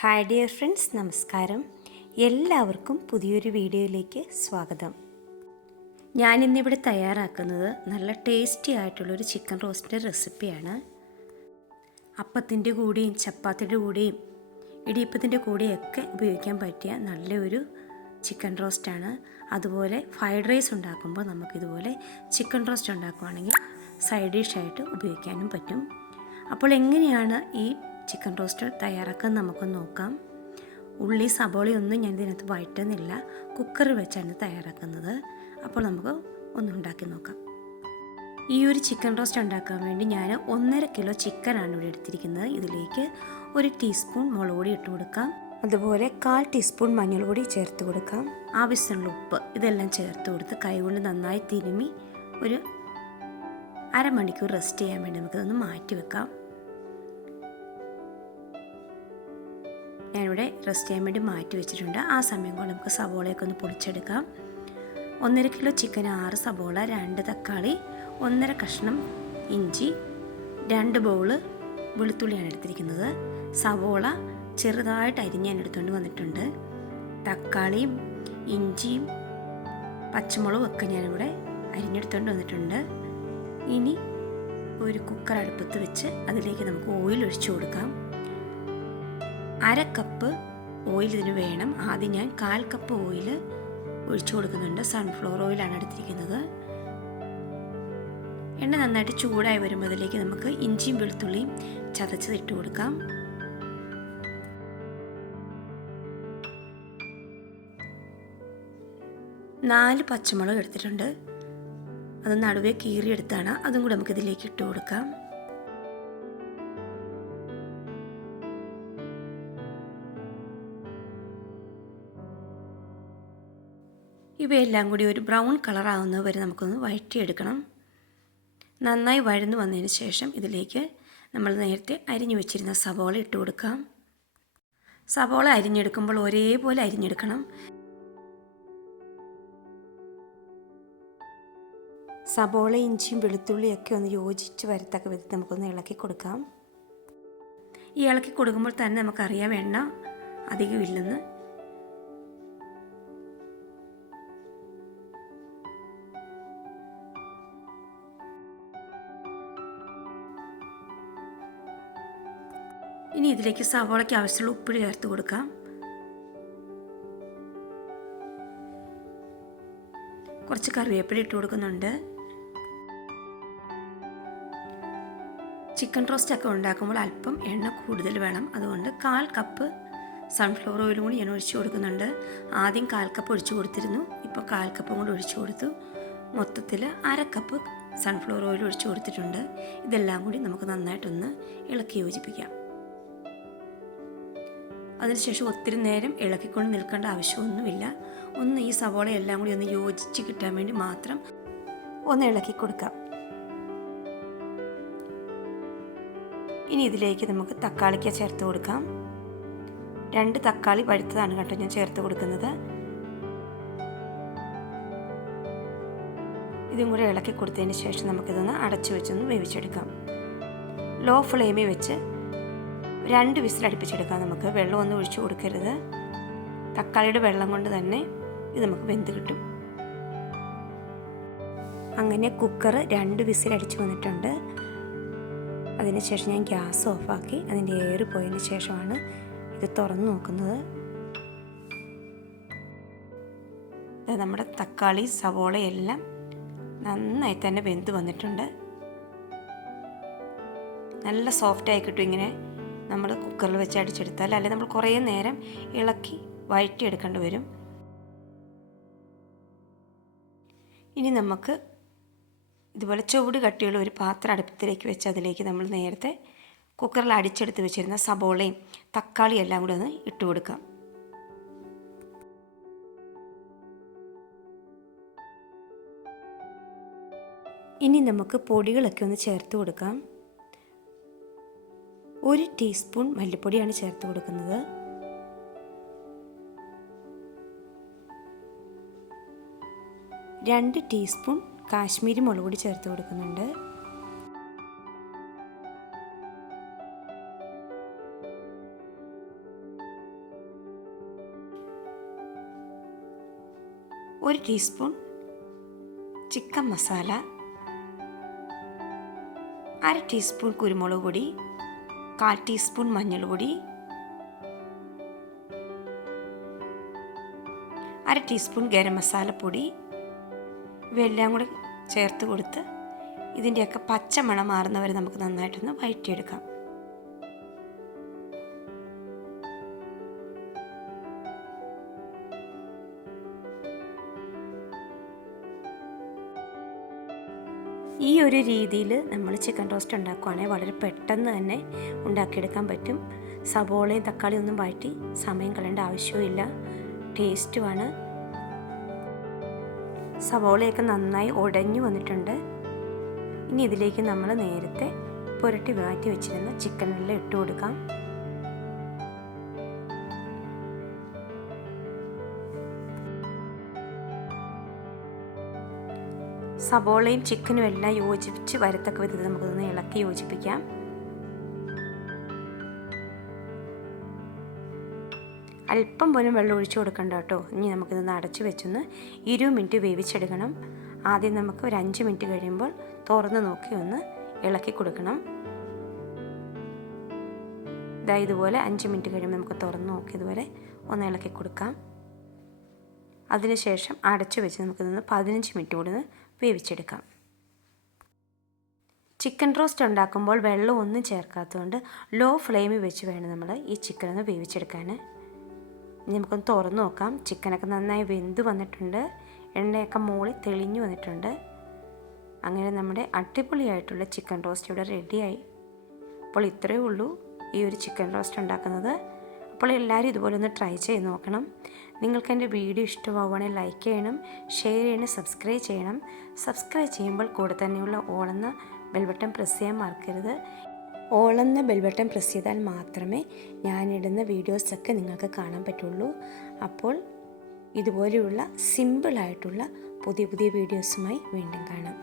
Hi dear friends നമസ്കാരം. എല്ലാവർക്കും പുതിയൊരു വീഡിയോയിലേക്ക് സ്വാഗതം. ഞാനിന്നിവിടെ തയ്യാറാക്കുന്നത് നല്ല ടേസ്റ്റി ആയിട്ടുള്ളൊരു ചിക്കൻ റോസ്റ്റിന്റെ റെസിപ്പിയാണ്. അപ്പത്തിന്റെ കൂടെയും ചപ്പാത്തിയുടെ കൂടെയും ഇടിയപ്പത്തിന്റെ കൂടെയൊക്കെ ഉപയോഗിക്കാൻ പറ്റിയ നല്ലൊരു ചിക്കൻ റോസ്റ്റാണ്. അതുപോലെ ഫ്രൈഡ് റൈസ് ഉണ്ടാക്കുമ്പോൾ നമുക്കിതുപോലെ ചിക്കൻ റോസ്റ്റ് ഉണ്ടാക്കുവാണെങ്കിൽ സൈഡ് ഡിഷായിട്ട് ഉപയോഗിക്കാനും പറ്റും. അപ്പോൾ എങ്ങനെയാണ് ഈ ചിക്കൻ റോസ്റ്റ് തയ്യാറാക്കാൻ നമുക്ക് നോക്കാം. ഉള്ളി സബോളയൊന്നും ഞാൻ ഇതിനകത്ത് വഴറ്റുന്നില്ല. കുക്കറിൽ വെച്ചാണ് തയ്യാറാക്കുന്നത്. അപ്പോൾ നമുക്ക് ഒന്ന് ഉണ്ടാക്കി നോക്കാം. ഈ ഒരു ചിക്കൻ റോസ്റ്റ് ഉണ്ടാക്കാൻ വേണ്ടി ഞാൻ ഒന്നര കിലോ ചിക്കനാണ് ഇവിടെ എടുത്തിരിക്കുന്നത്. ഇതിലേക്ക് ഒരു ടീസ്പൂൺ മുളക് പൊടി ഇട്ട് കൊടുക്കാം. അതുപോലെ കാൽ ടീസ്പൂൺ മഞ്ഞൾപ്പൊടി ചേർത്ത് കൊടുക്കാം. ആവശ്യമുള്ള ഉപ്പ് ഇതെല്ലാം ചേർത്ത് കൊടുത്ത് കൈകൊണ്ട് നന്നായി തിരുമി ഒരു അരമണിക്കൂർ റെസ്റ്റ് ചെയ്യാൻ വേണ്ടി നമുക്കിതൊന്ന് മാറ്റി വെക്കാം. ഞാനിവിടെ റെസ്റ്റ് ചെയ്യാൻ വേണ്ടി മാറ്റി വെച്ചിട്ടുണ്ട്. ആ സമയം കൊണ്ട് നമുക്ക് സവോളയൊക്കെ ഒന്ന് പൊടിച്ചെടുക്കാം. ഒന്നര കിലോ ചിക്കൻ ആറ് സവോള രണ്ട് തക്കാളി ഒന്നര കഷ്ണം ഇഞ്ചി രണ്ട് ബൗൾ വെളുത്തുള്ളിയാണ് എടുത്തിരിക്കുന്നത്. സവോള ചെറുതായിട്ട് അരിഞ്ഞ് ഞാൻ എടുത്തുകൊണ്ട് വന്നിട്ടുണ്ട്. തക്കാളിയും ഇഞ്ചിയും പച്ചമുളകും ഒക്കെ ഞാനിവിടെ അരിഞ്ഞെടുത്തുകൊണ്ട് വന്നിട്ടുണ്ട്. ഇനി ഒരു കുക്കർ അടുപ്പത്ത് വെച്ച് അതിലേക്ക് നമുക്ക് ഓയിൽ ഒഴിച്ചു കൊടുക്കാം. അര കപ്പ് ഓയിൽ ഇതിന് വേണം. ആദ്യം ഞാൻ കാൽ കപ്പ് ഓയിൽ ഒഴിച്ചു കൊടുക്കുന്നുണ്ട്. സൺഫ്ലവർ ഓയിലാണ് എടുത്തിരിക്കുന്നത്. എണ്ണ നന്നായിട്ട് ചൂടായി വരുമ്പോൾ അതിലേക്ക് നമുക്ക് ഇഞ്ചിയും വെളുത്തുള്ളിയും ചതച്ചത് ഇട്ട് കൊടുക്കാം. നാല് പച്ചമുളക് എടുത്തിട്ടുണ്ട്. അത് നടുവേ കീറിയെടുത്താണ്. അതും കൂടെ നമുക്ക് ഇതിലേക്ക് ഇട്ട് കൊടുക്കാം. ഇവയെല്ലാം കൂടി ഒരു ബ്രൗൺ കളറാവുന്നത് വരെ നമുക്കൊന്ന് വഴറ്റിയെടുക്കണം. നന്നായി വഴന്നു വന്നതിന് ശേഷം ഇതിലേക്ക് നമ്മൾ നേരത്തെ അരിഞ്ഞു വെച്ചിരുന്ന സവോള ഇട്ട് കൊടുക്കാം. സവോള അരിഞ്ഞെടുക്കുമ്പോൾ ഒരേപോലെ അരിഞ്ഞെടുക്കണം. സബോള ഇഞ്ചിയും വെളുത്തുള്ളിയൊക്കെ ഒന്ന് യോജിച്ച് വരത്തക്ക വിധത്തിൽ നമുക്കൊന്ന് ഇളക്കി കൊടുക്കാം. ഈ ഇളക്കി കൊടുക്കുമ്പോൾ തന്നെ നമുക്കറിയാം എണ്ണ അധികമില്ലെന്ന്. ഇനി ഇതിലേക്ക് സവോളയ്ക്ക് ആവശ്യമുള്ള ഉപ്പിടി ചേർത്ത് കൊടുക്കാം. കുറച്ച് കറിവേപ്പില ഇട്ട് കൊടുക്കുന്നുണ്ട്. ചിക്കൻ റോസ്റ്റ് ഒക്കെ ഉണ്ടാക്കുമ്പോൾ അല്പം എണ്ണ കൂടുതൽ വേണം. അതുകൊണ്ട് കാൽ കപ്പ് സൺഫ്ലവർ ഓയിലും കൂടി ഞാൻ ഒഴിച്ചു കൊടുക്കുന്നുണ്ട്. ആദ്യം കാൽ കപ്പ് ഒഴിച്ചു കൊടുത്തിരുന്നു. ഇപ്പോൾ കാൽ കപ്പും കൂടി ഒഴിച്ചു കൊടുത്തു. മൊത്തത്തിൽ അര കപ്പ് സൺഫ്ലവർ ഓയിൽ ഒഴിച്ചു കൊടുത്തിട്ടുണ്ട്. ഇതെല്ലാം കൂടി നമുക്ക് നന്നായിട്ടൊന്ന് ഇളക്കി യോജിപ്പിക്കാം. അതിനുശേഷം ഒത്തിരി നേരം ഇളക്കിക്കൊണ്ട് നിൽക്കേണ്ട ആവശ്യമൊന്നുമില്ല. ഒന്ന് ഈ സവോള എല്ലാം കൂടി ഒന്ന് യോജിച്ച് കിട്ടാൻ വേണ്ടി മാത്രം ഒന്ന് ഇളക്കി കൊടുക്കാം. ഇനി ഇതിലേക്ക് നമുക്ക് തക്കാളിക്ക ചേർത്ത് കൊടുക്കാം. രണ്ട് തക്കാളി പഴുത്തതാണ് കേട്ടോ ഞാൻ ചേർത്ത് കൊടുക്കുന്നത്. ഇതും കൂടെ ഇളക്കി കൊടുത്തതിന് ശേഷം നമുക്കിതൊന്ന് അടച്ചു വെച്ചൊന്ന് വേവിച്ചെടുക്കാം. ലോ ഫ്ലെയിമിൽ വെച്ച് രണ്ട് വിസിൽ അടുപ്പിച്ചെടുക്കാം നമുക്ക്. വെള്ളം വെള്ളമൊന്നും ഒഴിച്ചു കൊടുക്കരുത്. തക്കാളിയുടെ വെള്ളം കൊണ്ട് തന്നെ ഇത് നമുക്ക് വെന്ത് കിട്ടും. അങ്ങനെ കുക്കർ രണ്ട് വിസിൽ അടിച്ചു വന്നിട്ടുണ്ട്. അതിനുശേഷം ഞാൻ ഗ്യാസ് ഓഫാക്കി അതിന്റെ എയർ പോയതിന് ശേഷമാണ് ഇത് തുറന്നു നോക്കുന്നത്. നമ്മുടെ തക്കാളി സവോള എല്ലാം നന്നായി തന്നെ വെന്ത് വന്നിട്ടുണ്ട്. നല്ല സോഫ്റ്റായി കിട്ടും ഇങ്ങനെ. നമ്മൾ കുക്കറിൽ വെച്ച് അടിച്ചെടുത്താൽ അല്ലെങ്കിൽ നമ്മൾ കുറേ നേരം ഇളക്കി വഴറ്റിയെടുക്കേണ്ടി വരും. ഇനി നമുക്ക് ഇതുപോലെ ചുവട് കട്ടിയുള്ള ഒരു പാത്രം അടുപ്പത്തിലേക്ക് വെച്ച് അതിലേക്ക് നമ്മൾ നേരത്തെ കുക്കറിൽ അടിച്ചെടുത്ത് വെച്ചിരുന്ന സബോളയും തക്കാളിയും എല്ലാം കൂടി ഒന്ന് ഇട്ട് കൊടുക്കാം. ഇനി നമുക്ക് പൊടികളൊക്കെ ഒന്ന് ചേർത്ത് കൊടുക്കാം. ഒരു ടീസ്പൂൺ മല്ലിപ്പൊടിയാണ് ചേർത്ത് കൊടുക്കുന്നത്. രണ്ട് ടീസ്പൂൺ കാശ്മീരി മുളക് പൊടി ചേർത്ത് കൊടുക്കുന്നുണ്ട്. ഒരു ടീസ്പൂൺ ചിക്കൻ മസാല. അര ടീസ്പൂൺ കുരുമുളക് പൊടി. കാൽ ടീസ്പൂൺ മഞ്ഞൾപൊടി അര ടീസ്പൂൺ ഗരം മസാലപ്പൊടി ഇവയെല്ലാം കൂടെ ചേർത്ത് കൊടുത്ത് ഇതിന്റെയൊക്കെ പച്ചമണം മാറുന്നവരെ നമുക്ക് നന്നായിട്ടൊന്ന് വഴറ്റിയെടുക്കാം. ഈ ഒരു രീതിയിൽ നമ്മൾ ചിക്കൻ റോസ്റ്റ് ഉണ്ടാക്കുവാണെങ്കിൽ വളരെ പെട്ടെന്ന് തന്നെ ഉണ്ടാക്കിയെടുക്കാൻ പറ്റും. സബോളയും തക്കാളിയും ഒന്നും വഴറ്റി സമയം കളയേണ്ട ആവശ്യവുമില്ല. ടേസ്റ്റുമാണ് സവോളയൊക്കെ നന്നായി ഉടഞ്ഞു വന്നിട്ടുണ്ട്. ഇനി ഇതിലേക്ക് നമ്മൾ നേരത്തെ പുരട്ടി മാറ്റി വെച്ചിരുന്ന ചിക്കനെല്ലാം ഇട്ട് കൊടുക്കാം സവോളയും ചിക്കനും എല്ലാം യോജിപ്പിച്ച് വരത്തക്ക വിധത്തിൽ നമുക്കൊന്ന് ഇളക്കി യോജിപ്പിക്കാം. അല്പം പോലും വെള്ളം ഒഴിച്ചു കൊടുക്കണ്ട കേട്ടോ. ഇനി നമുക്കിതൊന്ന് അടച്ചു വെച്ചൊന്ന് ഇരുപത് മിനിറ്റ് വേവിച്ചെടുക്കണം. ആദ്യം നമുക്ക് ഒരു അഞ്ച് മിനിറ്റ് കഴിയുമ്പോൾ തുറന്ന് നോക്കി ഒന്ന് ഇളക്കി കൊടുക്കണം. ഇതാ ഇതുപോലെ അഞ്ച് മിനിറ്റ് കഴിയുമ്പോൾ നമുക്ക് തുറന്ന് നോക്കി ഇതുപോലെ ഒന്ന് ഇളക്കി കൊടുക്കാം. അതിനുശേഷം അടച്ചു വെച്ച് നമുക്കിതൊന്ന് പതിനഞ്ച് മിനിറ്റ് കൂടി വേവിച്ചെടുക്കാം. ചിക്കൻ റോസ്റ്റ് ഉണ്ടാക്കുമ്പോൾ വെള്ളം ഒന്നും ചേർക്കാത്തതുകൊണ്ട് ലോ ഫ്ലെയിമിൽ വെച്ച് വേണം നമ്മൾ ഈ ചിക്കൻ ഒന്ന് വേവിച്ചെടുക്കാൻ. നമുക്കൊന്ന് തുറന്നു നോക്കാം. ചിക്കനൊക്കെ നന്നായി വെന്ത് വന്നിട്ടുണ്ട്. എണ്ണയൊക്കെ മുകളിൽ തെളിഞ്ഞു വന്നിട്ടുണ്ട്. അങ്ങനെ നമ്മുടെ അടിപൊളിയായിട്ടുള്ള ചിക്കൻ റോസ്റ്റ് ഇവിടെ റെഡിയായി അപ്പോൾ ഇത്രയേ ഉള്ളൂ ഈ ഒരു ചിക്കൻ റോസ്റ്റ് ഉണ്ടാക്കുന്നത്. അപ്പോൾ എല്ലാവരും ഇതുപോലെ ഒന്ന് ട്രൈ ചെയ്ത് നോക്കണം. നിങ്ങൾക്ക് എന്റെ വീഡിയോ ഇഷ്ടമാവുകയാണെങ്കിൽ ലൈക്ക് ചെയ്യണം ഷെയർ ചെയ്യണം സബ്സ്ക്രൈബ് ചെയ്യണം. സബ്സ്ക്രൈബ് ചെയ്യുമ്പോൾ കൂടെ തന്നെയുള്ള ഓളെന്ന ബെൽബട്ടൺ പ്രസ് ചെയ്യാൻ മറക്കരുത്. ഓളെന്ന ബെൽബട്ടൺ പ്രസ് ചെയ്താൽ മാത്രമേ ഞാനിടുന്ന വീഡിയോസൊക്കെ നിങ്ങൾക്ക് കാണാൻ പറ്റുള്ളൂ. അപ്പോൾ ഇതുപോലെയുള്ള സിമ്പിളായിട്ടുള്ള പുതിയ പുതിയ വീഡിയോസുമായി വീണ്ടും കാണാം.